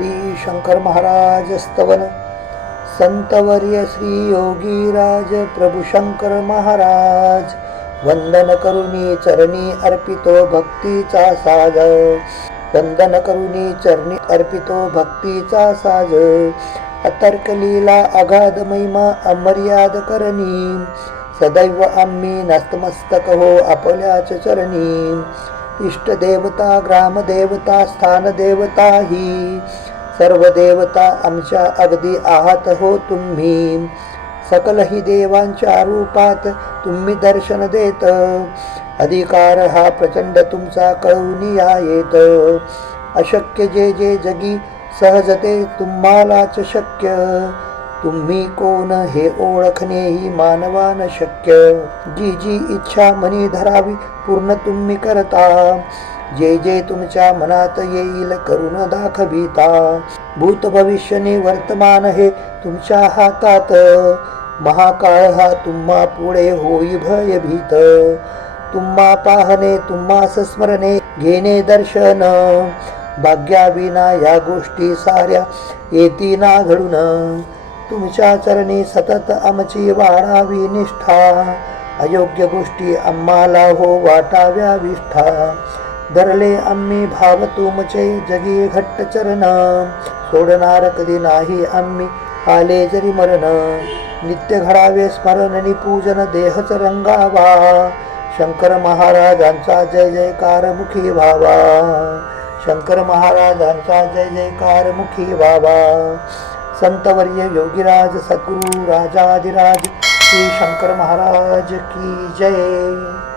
श्री शंकर महाराज स्तवन संतवर्य श्री योगीराज प्रभु शंकर महाराज वंदन करुणी चरणी अर्पितो भक्तीचा साज वंदन करुणी चरणी अर्पितो भक्तीचा साज अतर्क लीला अगाध महिमा अमर्याद करणी सदैव आम्ही नतमस्तक हो आपल्याच चरणी इष्टदेवता ग्रामदेवता स्थानदेवता ही सर्व देवता आमच्या अगदी आहात हो तुम्ही सकल ही देवांच्या रूपात तुम्ही दर्शन देत अधिकार हा प्रचंड तुमचा कळून या येत अशक्य जे जे जगी सहजते तुम्हालाच शक्य तुम्ही कोण हे ओळखणे ही मानवान शक्य जी जी इच्छा मनी धरावी पूर्ण तुम्ही करता जे जे तुमच्या मनात येईल करून दाखविता भूत भविष्य वर्तमान हे तुमच्या हातात महाकाळ हा तुम्हा पुढे होई भयभीत तुम्हा पाहणे तुम्हास स्मरणे घेणे दर्शन भाग्याविना या गोष्टी साऱ्या येती ना घडून तुमच्या चरणी सतत आमची वाढावी निष्ठा अयोग्य गोष्टी आम्हाला हो वाटाव्या विष्ठा धरले आम्ही भाव तुमचे जगी घट्ट चरण सोडणार कधी नाही आम्ही आले जरी मरण नित्य घडावे स्मरण आणि पूजन देहच रंगावा शंकर महाराजांचा जय जयकार मुखी व्हावा शंकर महाराजांचा जय जयकार मुखी व्हावा संतवर्य योगीराज सद्गुरु राजाधिराज श्री शंकर महाराज की जय।